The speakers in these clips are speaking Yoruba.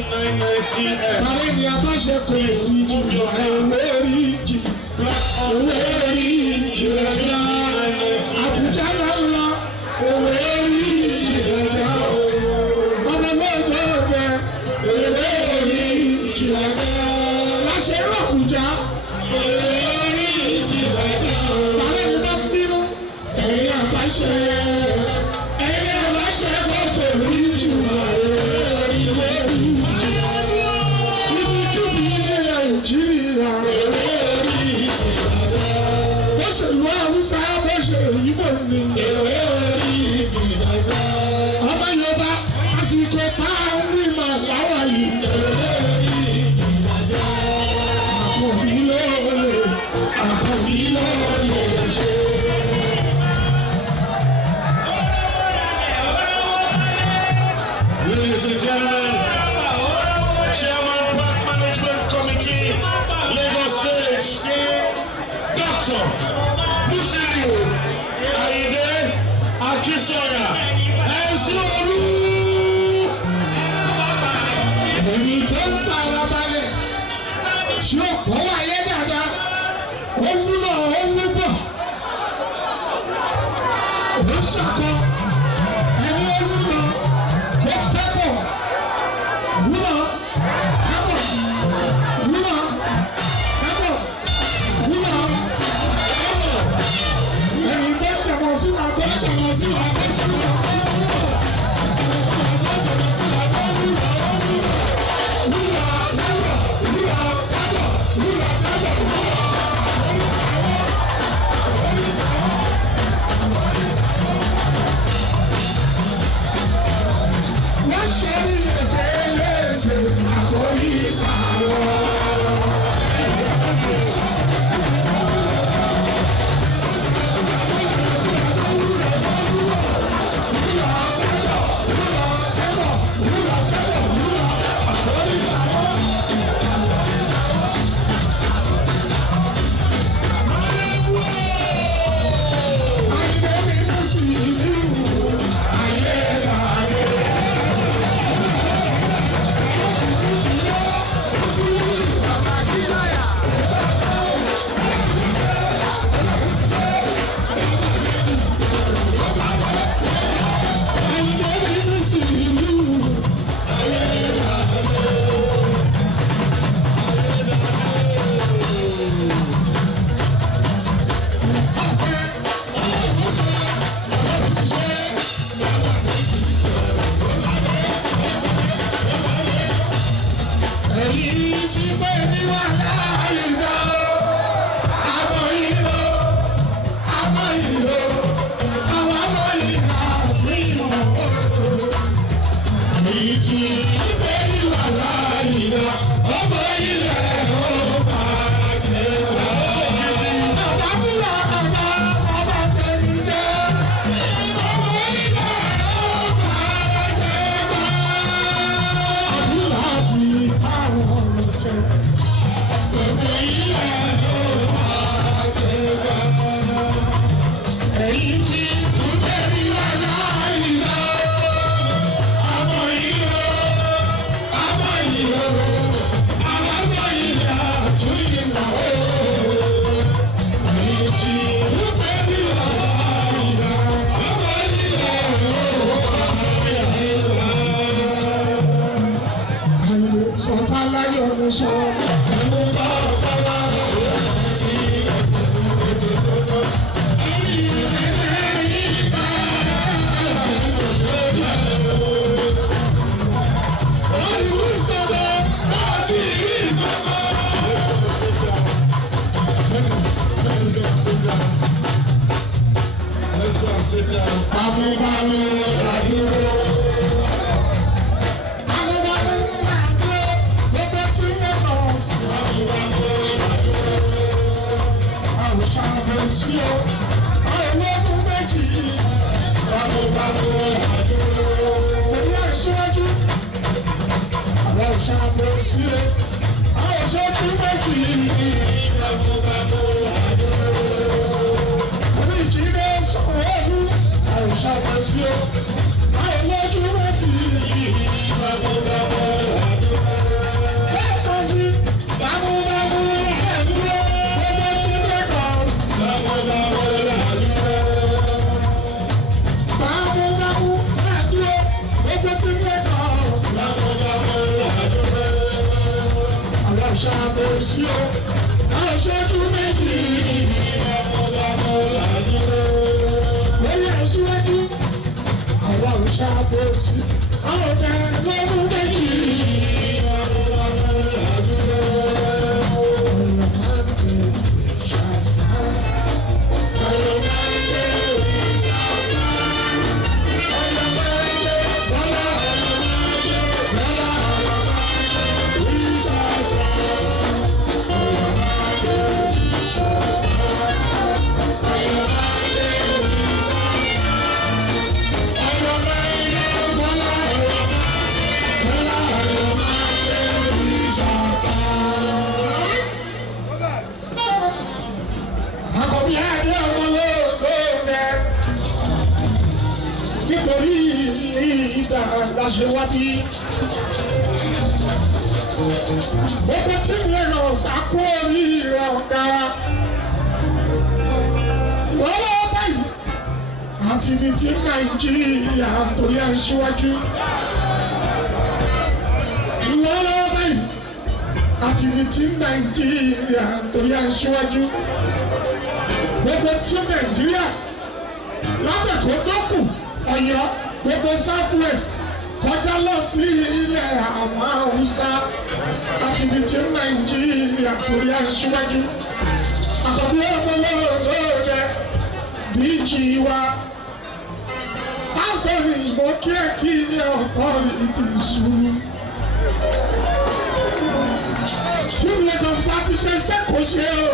Bàbá ni a bá ṣe kò sí jù ewé rí jì. Ewé rí jì lọ́jà. Àbújá lọ́la ewé rí jì lọ́jà. Ọmọ lọ́jọ́ rẹ̀ ewé rí jì lọ́jà. Láṣẹ Àbújá ewé rí jì lọ́jà. Bàbá ni bá bínú ẹ̀yìn àbáṣe. Ẹ̀yìn àbáṣe kò fèrè jù ewé rí jì. Nàìjíríà bó ṣe lu Haúsá bó ṣe Ìgbò ni ọmọ Yorùbá àsìkò tá a ń rí màá láwà yìí àkọ́bí lóore ṣe. Ladies and gentlemen, Chairman Park Management Committee, Lagos State, Dr. Musiliu Ayinde Akisoya, MC Olu. Èmi tó ń fara balẹ̀ tí ó kọ́ wáyé dáadáa, ó wúlò ó wúbọ̀, ó ṣàkọ ẹni ó wúlò ó tẹ́bọ̀ wúlò. Sit down. ṣàbòsí o aṣojú méjì ọmọdémọlá ni ó lórí aṣíwájú àwa ò ṣàbòsí ọmọdémọlá méjì ọmọdémọlá ni ó. Láṣẹ wá bí gbogbo tí mi lọ sàkó orí rẹ ọ̀gá lọ́wọ́ báyìí àti ní ti Nàìjíríà torí aṣíwájú lọ́wọ́ báyìí àti ní ti Nàìjíríà torí aṣíwájú gbogbo tí Nàìjíríà látẹ̀kọ́ tó kù Ọ̀yọ́ gbogbo South West kọjá lọ sí ilẹ̀ àwọn Haúsá àti ní ti Nàìjíríà torí aṣíwájú àkọ́bí ọmọlọ́ọ̀lọ́ọ̀dẹ díjì wa àtọ̀rì ìbò kíákí ní ọ̀pọ̀ ìdí ìṣúrú. Kí Lagos Party ṣe kẹ́kọ̀ọ́ ṣe o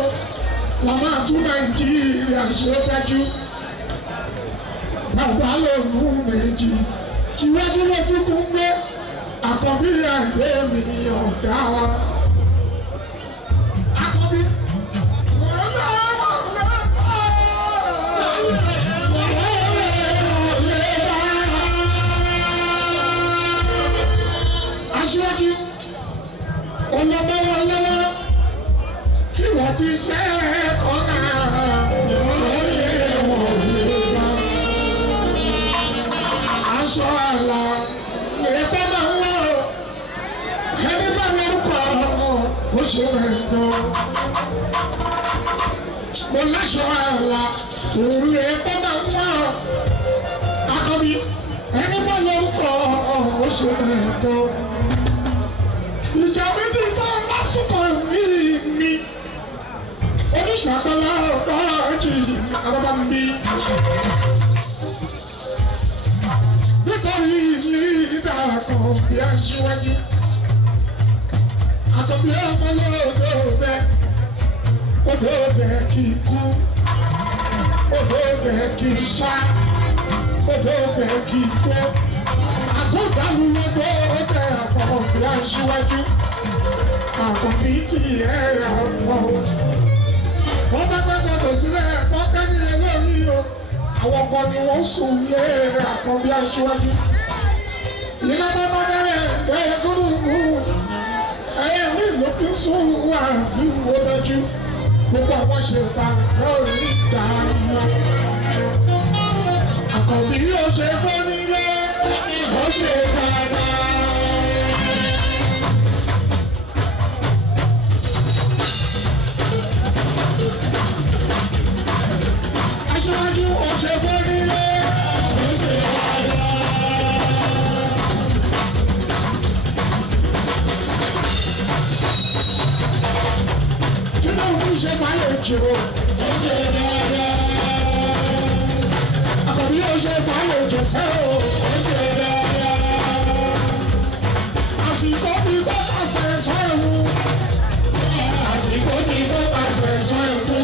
la máa tún Nàìjíríà ṣe dájú. Bàbá ló mú méjì iwájú lójú kún gbé àkọ́bí àgbé mi ọ̀gá wa. Àkọ́bí wọ́n lọ́wọ́ aṣíwájú ọlọ́mọwọ́ lọ́wọ́ kí wọ́n ti ṣe é kọ́nà lórí ẹ̀wọ̀n ìgbà. Aṣọ àlà lè bá máa ń wọ̀ ẹni bá lórúkọ ó ṣe rẹ̀ gan. Mo láṣọ àlà òun lè bá máa ń wọ̀ Àkànbí ẹni bá lórúkọ ó ṣe rẹ̀ gan. Ìjà méjì tó lásìkò mi oníṣàkọlá ọ̀dọ́ ẹ̀jì alábàmbí. Nítorí ìlídà kan bí aṣíwájú Àkànbí ọmọlódé odòdè kì í kú odòdè kì í ṣá odòdè kì í gbó àkóńdàlú odòdè àpapọ̀ bí aṣíwájú Àkànbí tí ẹ̀rọ ọ̀pọ̀ wọ́n bá gbẹ́gbẹ́ tó sílẹ̀ pọ́ńkẹ́ nílé lórí o. Àwọn kan ni wọ́n sùn lé Àkànbí aṣíwájú. Iná tó bá dẹ́rẹ̀ bẹ́ẹ̀ gúrúgú. Ẹyẹ mi ló fi sún wá sí ìwò lójú. Gbogbo àwọn ṣe bá lórí ìgbà yẹn. Àkànbí yóò ṣe fún nílé, ó ṣe dáadáa. Aṣíwájú ó ṣe fún nílé, ó ṣe dáadáa. Tinubu ṣe fàyè jìrò, ó ṣe dáadáa. Àkànbí ó ṣe fàyè jẹ̀sẹ̀ o, ó ṣe dáadáa. Àsìkò bí kò pàṣẹ sọ ẹ̀wù, àsìkò bí kò pàṣẹ sọ ẹ̀wù.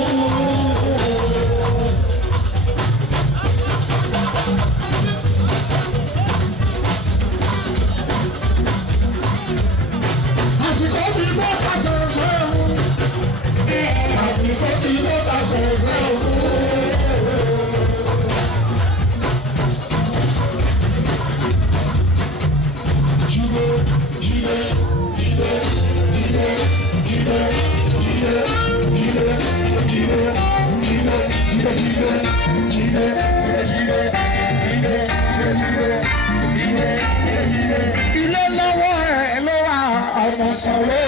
Ilé lọ́wọ́ ẹ̀ ló wà ọmọ sọ̀rọ̀.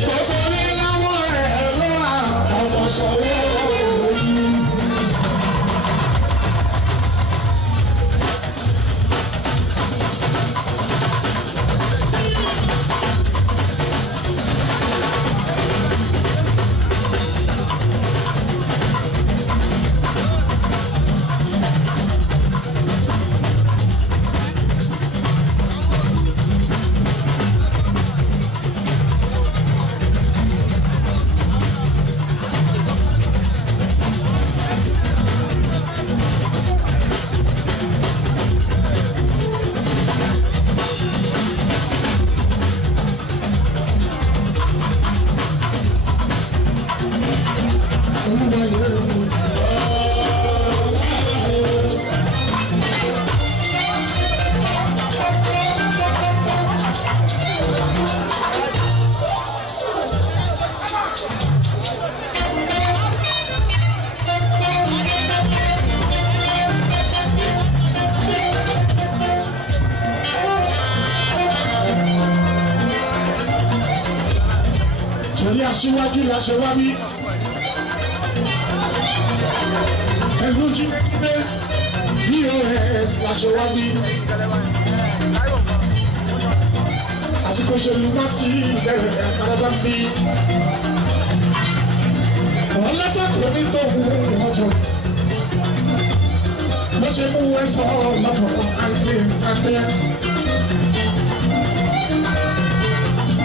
Gbogbo ní láwọn ẹ̀ lọ́wọ́ ọmọ sọ̀rọ̀ yìí. Torí aṣíwájú la ṣe wá bí ẹlú jí pé BOS la ṣe wá bí àsìkò ìṣèlú náà ti bẹ̀rẹ̀ alábá bí ọ̀lẹ́tọ̀ tó ní tó wù ọ̀tọ̀ bó ṣe mú ẹ̀fọ́ lọ́tọ̀ àìlè àgbẹ̀.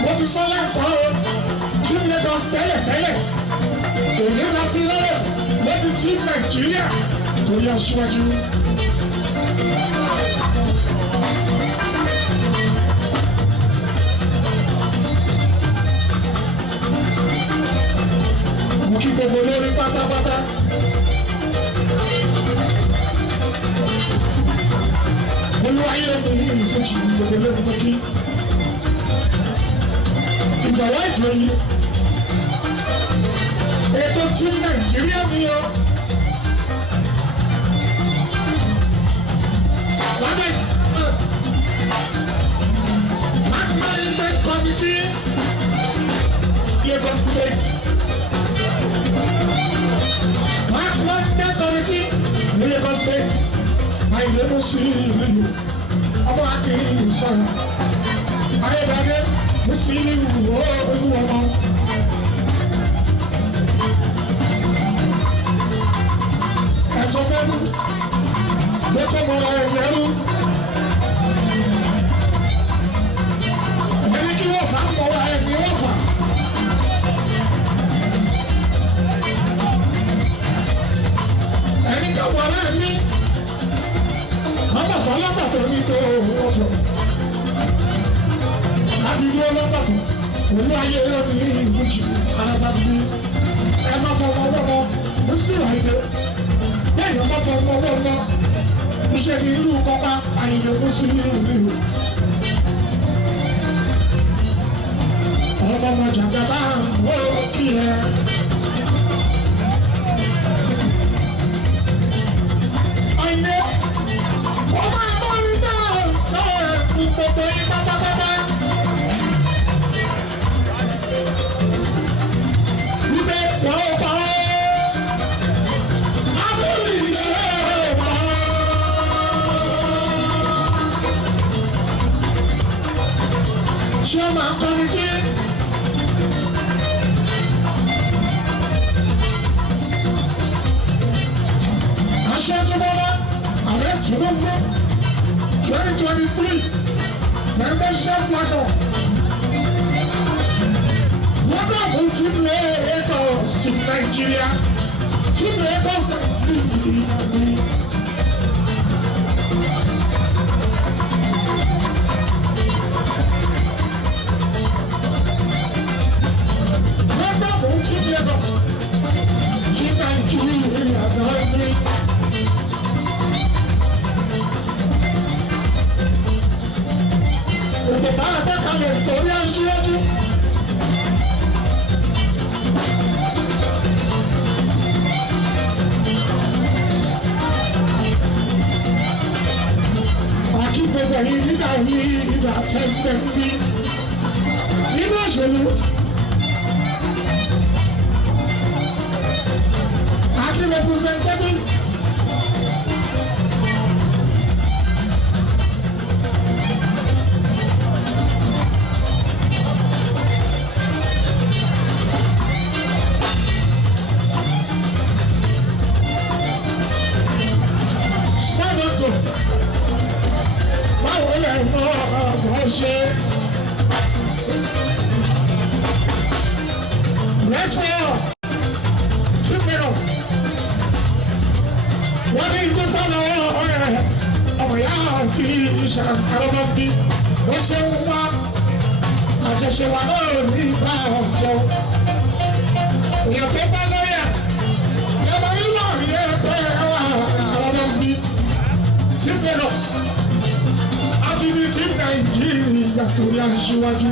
Mo ti sọ lẹ́kọ̀ọ́ tí Lagos tẹ́lẹ̀ òní la fi lọ́lẹ̀ lójú tí Nàìjíríà torí aṣíwájú. Mo kí gbogbo lórí pátápátá. Olúwayé ló ní ìfúnṣì gbogbo lórí pátápátá. Ìgbàwá ìjòyè ètò tí Nàìjíríà ní o lábẹ́ Management Committee Lagos State Management Committee Lagos State àìlèmú sí ìlú ọmọ akéwì sọ̀rọ̀ ayédáde mùsùlùmí wò ó ọmọ. Ẹ̀sọ́ fẹ́nu lókè mọ́ra ẹ̀yẹ́rú. Ẹni kí wọ́n fà ń mọ́ra ẹ̀mí wọ́n fà. Ẹni ká wà náà ní ọmọ lọ́tàtò ní tó ọ̀tọ̀. Adìgbò lọ́tàtò olú ayé lórí ìbùjì alábàbí. Ẹ má fọwọ́ wọ́wọ́ mùsùlùmí àìdè. Bẹ́ẹ̀ni ọmọ fọwọ́ wọ́wọ́ iṣẹ́ ní ìlú kọ́pá àìdè mùsùlùmí ìlú. Ọmọ jàgbá wọ́n kí ẹ. Àìdè wọ́n máa mọ́ ní náà sọ ẹ̀kú gbogbo yín pátápátá. Wípé wọ́n ó pa ọ́. Abúlé iṣẹ́ pa ọ́. Ṣé o máa kọrin sí? Aṣojú Bọ́lá, ààrẹ Tinubu, 2023, membership flagon. Program Team Lagos to Nigeria. Team Lagos Nigeria. Program Team Lagos to Nigeria. Òkèta àtẹ́kàlẹ̀ torí aṣíwájú. ẹ̀yin nígbà yìí nígbà tẹ́gbẹ́ bí nínú òṣèlú. Àti representative. Báwo lè mọ ọ̀gbọ́n ṣe? Let's go! 2 minutes. Wọ́n ní ìdúpọ̀ lọ́wọ́ ọ̀rẹ́ ọmọ ìyá àti ìṣàkàrọ̀ bí wọ́n ṣe ń wá àjọṣe wa náà ní ìgbà ọ̀jọ́. Èèyàn tó bá lọ́yà, ìjọba nílò ìyẹn ẹgbẹ́ wa àwọn bí 2 minutes. Àti ní tí Nàìjíríà torí aṣíwájú.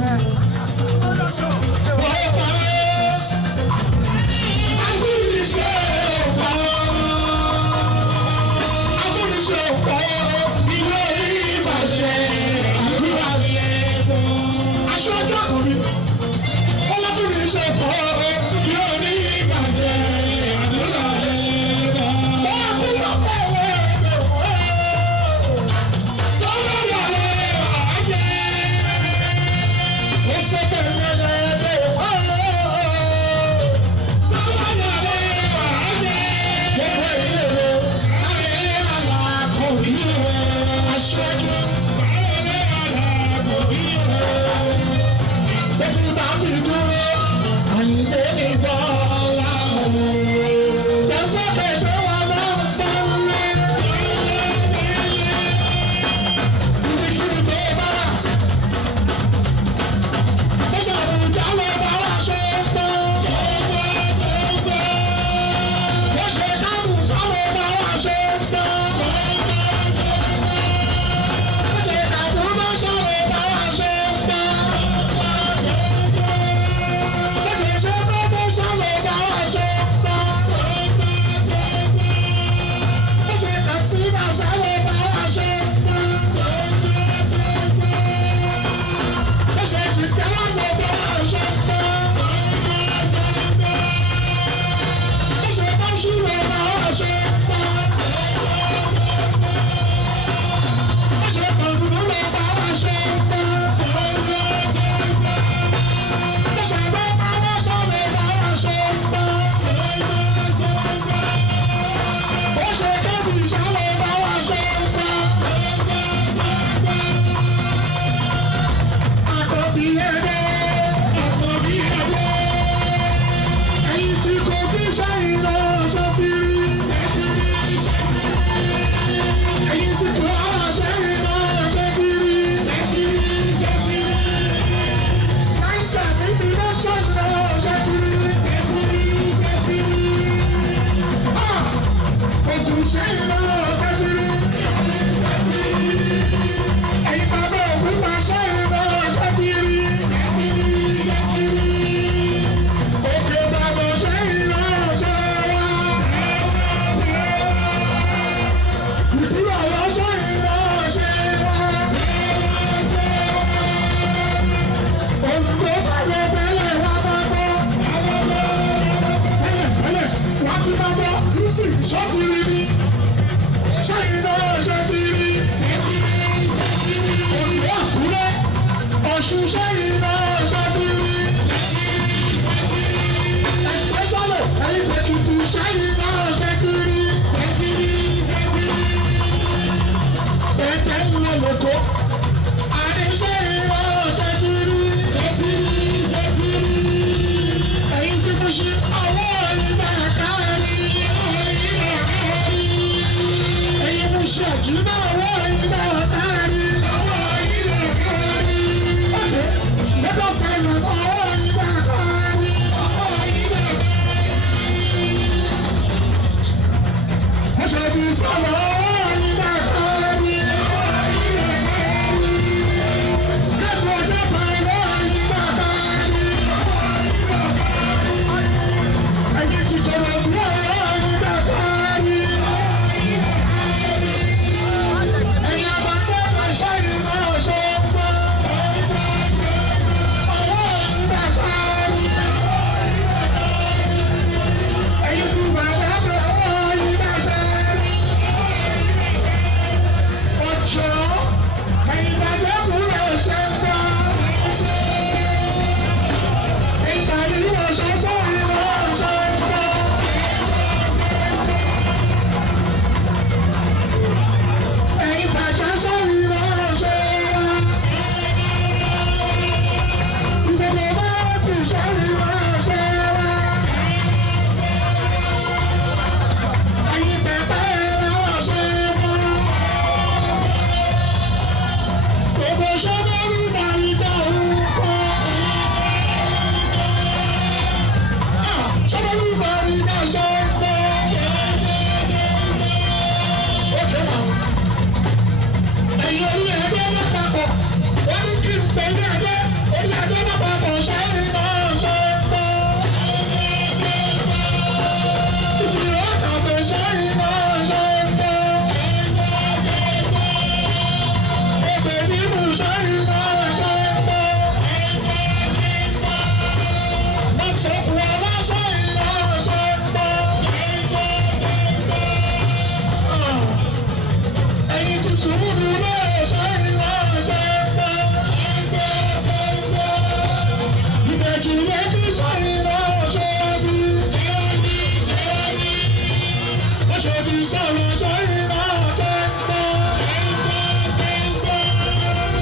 ṣe fi sọ̀rọ̀ ọjọ́ iná kẹ́kọ̀ọ́.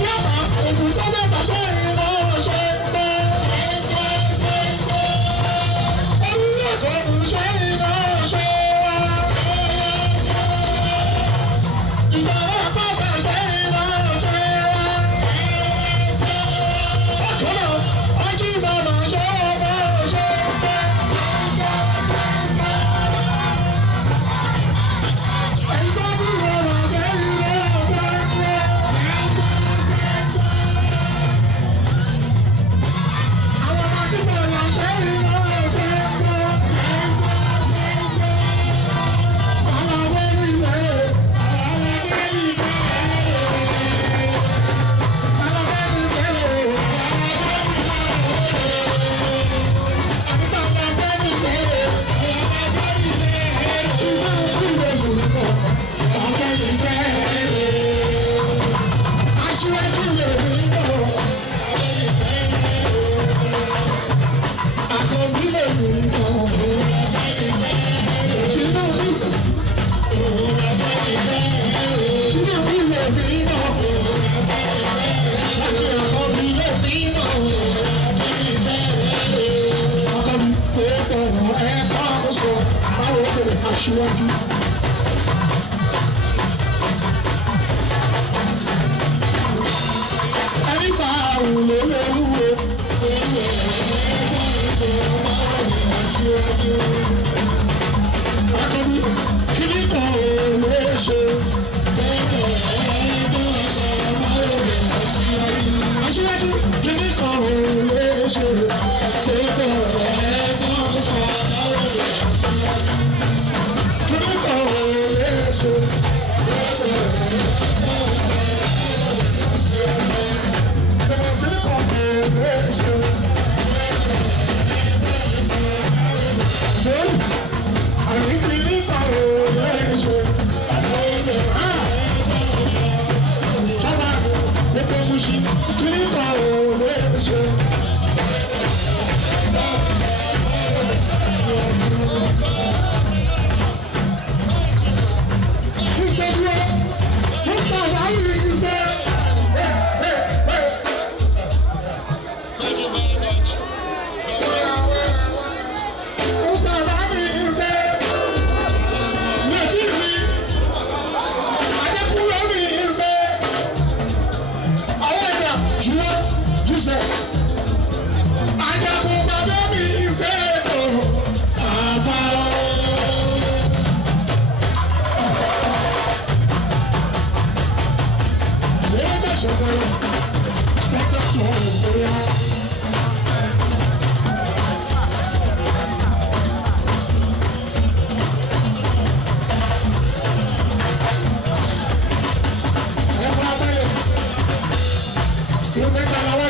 Yàrá ògùn tó bẹ̀ bá ṣe iná ṣe ń bọ̀. Orílẹ̀ èdè ògùn ṣe iná ṣe wá. Ìjọba pàṣẹ ṣe iná ṣe wá. Ọ̀tún náà, ọjí ìbàdàn ṣe ọmọ ṣe ń bọ̀. Aṣíwájú. Ẹni bá àrùn ló léwu o. Akọni kíní kan ò lè ṣe. Aṣíwájú kíní kan ò lè ṣe.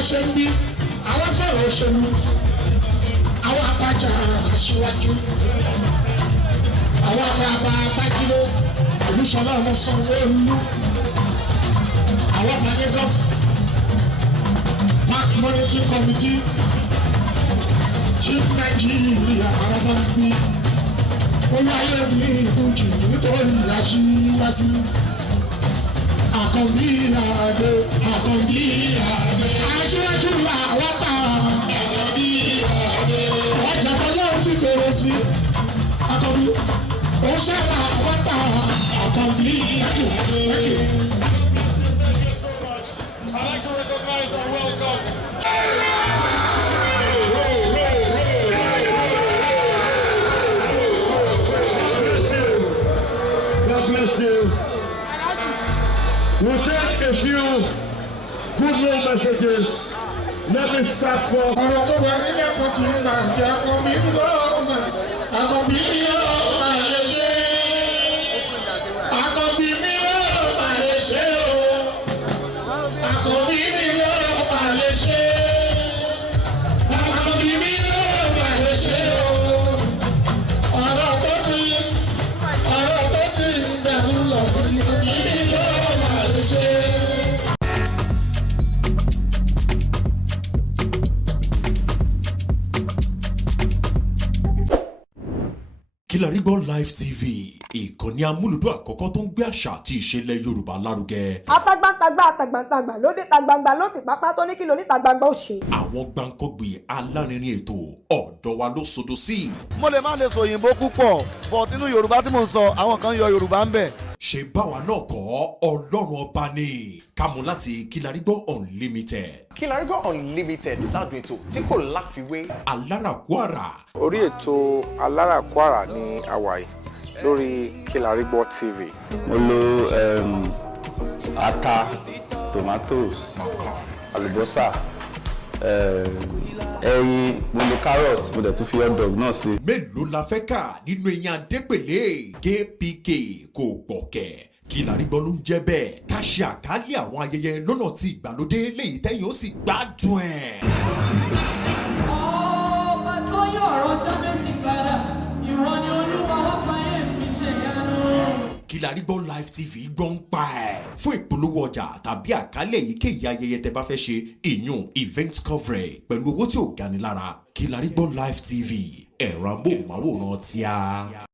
Ṣe ń bí àwọn sọ̀rọ̀ òṣèlú àwọn apájà aṣíwájú àwọn àgbà apájíló Olúṣọlá ọmọ Sanwó-Olú àwọn ọba Lagos Park Monitoring Committee Chief Nigeria arábàbí olùyẹ ní ìfújì nítorí aṣíwájú. Àkànbí ìlàdé, àkànbí ìlàdé, aṣíwájú làwọn ta. Àkànbí ìlàdé, ọjà ọlọ́run ti fèrè sí. Àkànbí, oṣù làwọn ta. Àkànbí ìlàdé. I'd like to recognize and welcome. God bless you. We'll take a few good little messages. Let me start for. Ọ̀rọ̀ tó wà nílẹ̀ kan ti ń gbà jẹ́ àkànbí lọ́ọ̀mà, àkànbí lọ́ọ̀mà lè ṣe. Àkànbí lọ́ọ̀mà lè ṣe o. Àkànbí lọ́ọ̀mà lè ṣe. Àkànbí lọ́ọ̀mà lè ṣe o. Ọ̀rọ̀ tó ti ń dẹ̀rù lọ. Àkànbí lọ́ọ̀mà lè ṣe. Kilarigbo Live TV, ìkànnì amúlùdún àkọ́kọ́ tó ń gbé àṣà àti ìṣẹ̀lẹ̀ Yorùbá lárugẹ. Atagbantagba lóde tagbangba ló ti pápá tó ní kí ló ní tagbangba ó ṣe. Àwọn gbàǹkọ́gbì alárinrin ètò ọ̀dọ́ wa ló sodo sí. Mo lè má lè sọ òyìnbó púpọ̀ but nínú Yorùbá tí mo ń sọ àwọn kan yọ Yorùbá ń bẹ̀. Ṣé báwa náà kọ́ Ọlọ́run ọba ni kámú láti Kilarigbo Unlimited. Kilarigbo Unlimited ládùn ètò tí kò láfiwé. Alárakúàrà. Orí ètò Alárakúàrà ní àwàyè lórí Kilarigbo TV. Mo lo ata, tomatoes, àlùbọ́sà, ẹyin, mo lo carrot, mo dẹ̀ tún fi hot dog náà sí. Mélòó la fẹ́ kà nínú eyín Adépèlé KPK kò gbọ̀kẹ̀. Kilarigbo ló ń jẹ́ bẹ́ẹ̀. Ká ṣe àkálẹ̀ àwọn ayẹyẹ lọ́nà tí ìgbàlódé léyìí tẹ́yìn ó sì gbádùn ẹ̀. Ọba sọ́yọ̀ ọ̀rọ̀ jábẹ́sì padà, ìwọ ni Olúwa wá fàyè mi ṣe yanu. Kilarigbo Live TV gbọ́ ń pa ẹ̀. Fún ìpolówó ọjà tàbí àkálẹ̀ èyíkéyìí ayẹyẹ tẹ́ bá fẹ́ ṣe ìyún event coverage pẹ̀lú owó tí ò gani lára. Kilarigbo Live TV ẹ̀rọ amóhùnmáwòrán tíá.